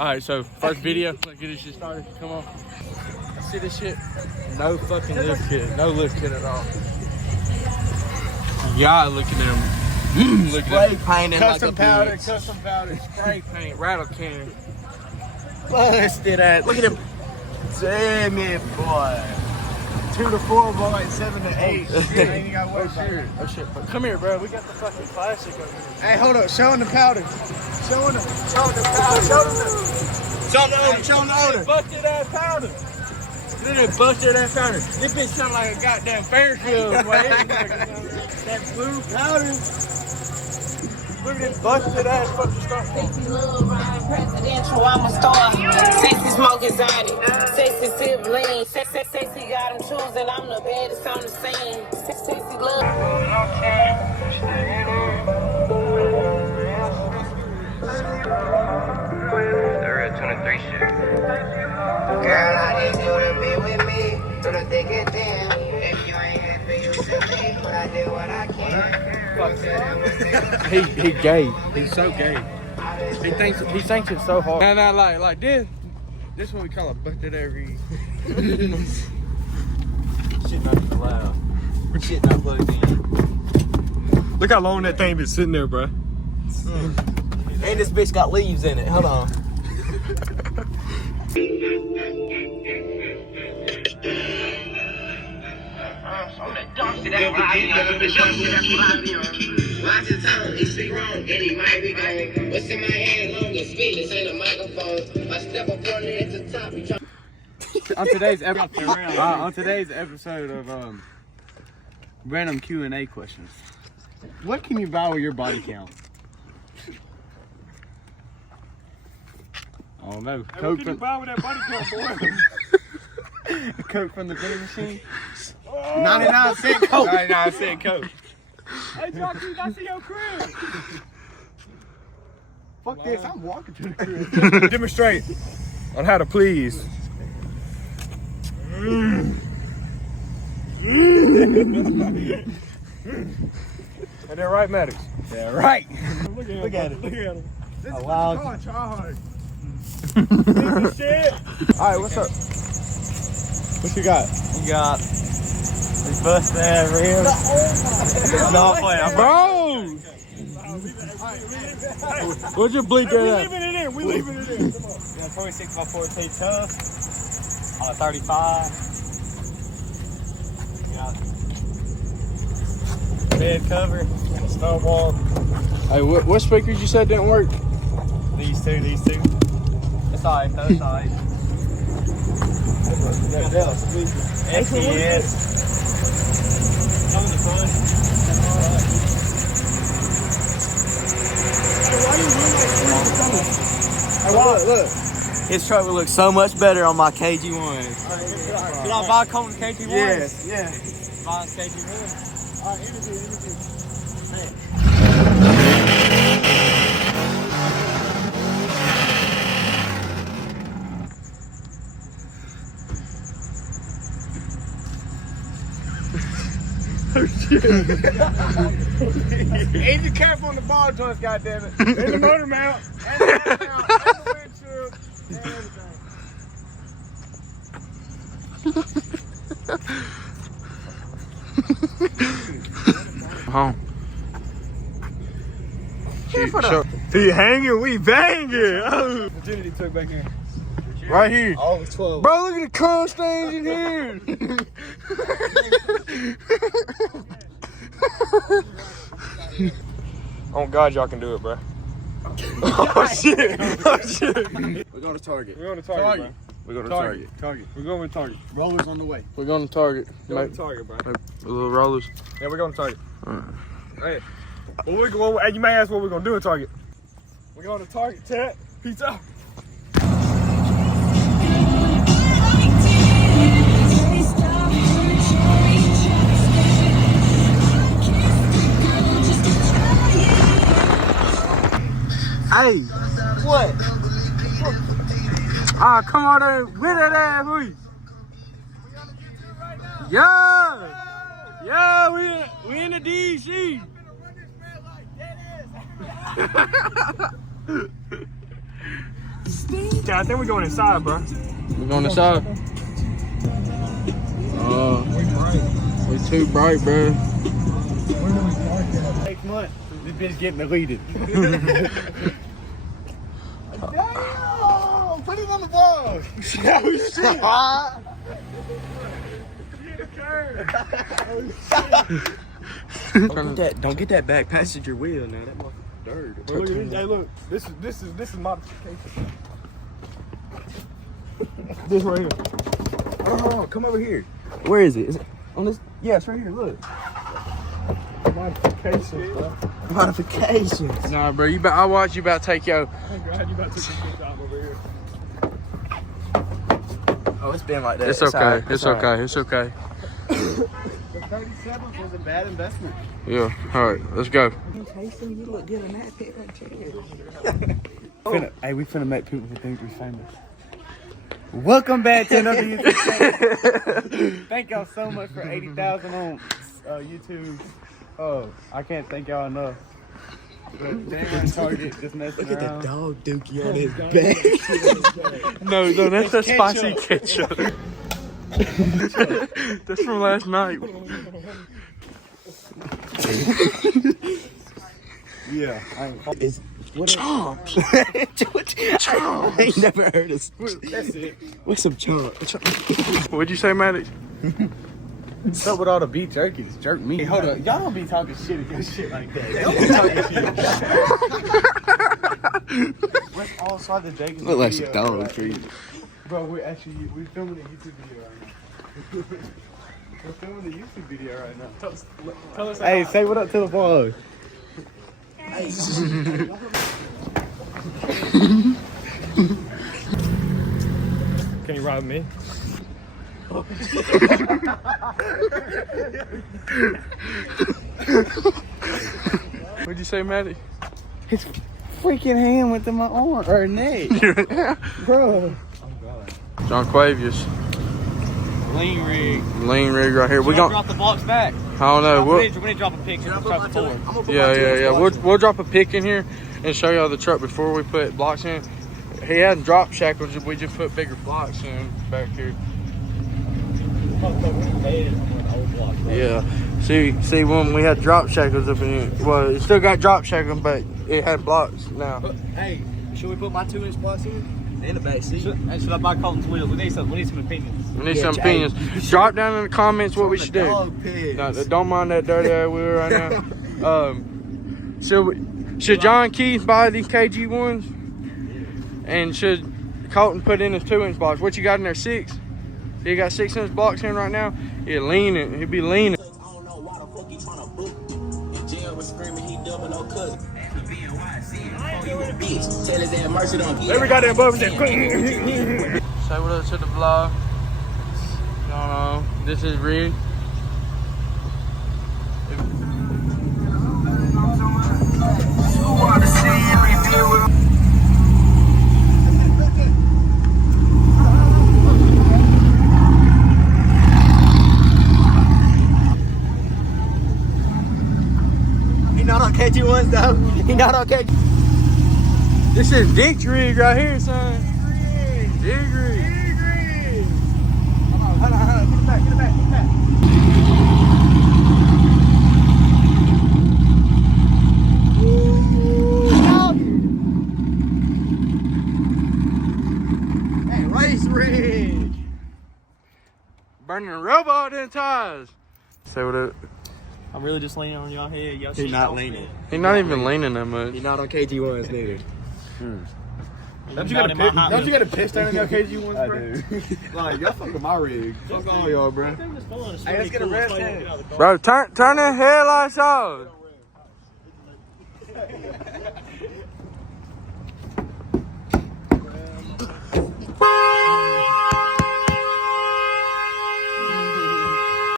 Alright, so first video. Let's get this shit started. Come on. See this shit? No fucking lift kit. No lift kit at all. Yeah, look at them. Look Spray painting custom like a powder, bitch. custom powder, spray paint, rattle can. Busted ass. Look at him. Damn it, boy. 2 to 4, boy, like 7 to 8. Ain't even got work here. Oh shit. Come here, bro. We got the fucking plastic over here. Hey, hold up. Show him the powder. Show him the powder. Show him the owner. Busted ass powder. Look at that busted ass powder. This bitch sound like a goddamn Ferris wheel. That blue powder. Look at this busted ass fucking stuff. Sexy little rhyme, presidential, I'm a star. Sexy smoke anxiety, sexy sip lean. Sexy got them choosing, I'm the baddest on the scene. Sexy love. They're at 23 shit. Girl, I need you to be with me through the thick and thin. If you ain't happy, you should be. But I did what I can. He gay. He's so gay. He thinks it's so hard. Now, like this. This is what we call a busted every. Shit not even loud. Shit not plugged in. Look how long that thing been sitting there, bro. And this bitch got leaves in it. Hold on. Watch his tongue, he speak wrong, and he might be gone. What's in my hand, long as speak, this ain't a microphone. I step up on it at the top, you try. on today's episode of random Q&A questions. What can you buy with your body count? I don't know. Hey, what can you buy with that body count, boy? Coke from the vending machine. 99-cent Coke. 99-cent Coke. Hey, Jockey, I see your crib. Fuck this, I'm walking to the crib. Demonstrate on how to please. And then right, Maddox. yeah, right. Look at it. Look at him. This Oh, is wow. Try hard. This is shit. All right, what's up? What you got? You got this busted ass rib. No, I'm playing. Bro! What'd you bleep Hey, we that leaving it in. We leaving it in. Come on. Got 26 by 14 tough. On a 35. Got bed cover and a snow wall. Hey, what speakers you said didn't work? These two. It's alright, though. It's alright. SES. Come in the front. Hey, look. His truck would look so much better on my KG1. Did I buy a Colton KG1? Yes, yeah. Buy a KG1. All right, interview. Ain't you careful on the bar joints, goddammit. And the motor mount, and the back mount, and the windshield, and everything. Home. He hanging, we banging. Oh. Virginity took back here. Right here. Oh, 12. Bro, look at the cum stains in here. Oh God, y'all can do it, bro. Oh shit! Oh shit! We're going to Target. We're going to Target, bro. We're going to Target. Target. We're going with Target. Rollers on the way. We're going to Target. Going Make to Target, bro. little rollers. Yeah, we're going to Target. Hey, hey, you may ask what we're gonna do at Target. We're going to Target, chat. Peace out. Hey, What? come on there with that ass, please. Yeah, we in the DC. Stay Okay, I think we're going inside, bro. We're going inside. We too bright, bro. Next month, this bitch getting deleted. Damn! Put it on the ball! Don't get that back passenger wheel now. That motherfucker's dirt. Bro, look at this. Hey, look. This is modification. This right here. Oh, come over here. Where is it? Is it on this? Yeah, it's right here. Look. Modifications, bro. Modifications. Nah, bro. I watch you about to take your. Thank God you about to take this job over here. Oh, it's been like that. It's okay. It's okay. It's okay. The 37th was a bad investment. Yeah. All right. Let's go. Chaseton, you look good in that picture. Hey, we finna make people think we're famous. Welcome back to another YouTube channel. Thank y'all so much for 80,000 on YouTube. Oh, I can't thank y'all enough. Damn, Target just messing Look at around. the dog dookie on his back. No, that's a spicy ketchup. That's from last night. Yeah, It's chomps. Chomps. I ain't never heard of. that's it. What's some chomps? What'd you say, Maddie? What's up with all the beef jerkies? Jerk me. Hey, hold up. Y'all don't be talking shit against shit like that. Don't be talking shit. Let's all slide the Jake. Look like some dog treat. Bro, we're filming a YouTube video right now. We're filming a YouTube video right now. Tell us Hey, say what up to the vlog. Can you ride me? What'd you say, Maddie? His freaking hand went to my arm or neck. Bro. John Quavius. Lean rig. Lean rig right here. We gonna drop the box back. I don't know. We need to drop a picture of the truck before. Yeah. We'll drop a pic in here and show y'all the truck before we put blocks in. He hadn't dropped shackles. We just put bigger blocks in back here. Yeah. See when we had drop shackles up in here. Well, it still got drop shackles, but it had blocks now. Hey, should we put my 2-inch blocks in? In the back seat. Should I buy Colton's wheels? We need some opinions. We need some opinions. Drop down in the comments what we should do. No, don't mind that dirty ass wheel right now. Should John Keith buy these KG ones? And should Colton put in his 2-inch blocks? What you got in there? 6? He got 6-inch blocks in right now. Yeah, leaning. He'd be leaning. Every goddamn bubble said. Say what up to the vlog. No, this is Rig. He not on KG ones though. He not on KG. This is Dick's rig right here, son. Dick rig. Hold on. Get it back. Hey, race rig. Burning a robot in tires. Say what up. I'm really just leaning on y'all head. Y'all He's not leaning. He's not even leaning that much. He's not on KG ones neither. Don't you got a piss down in your KG ones, bro? Like, y'all fucking my rig. Fuck all y'all, bro. Hey, let's get a rest head. Bro, turn the headlights off.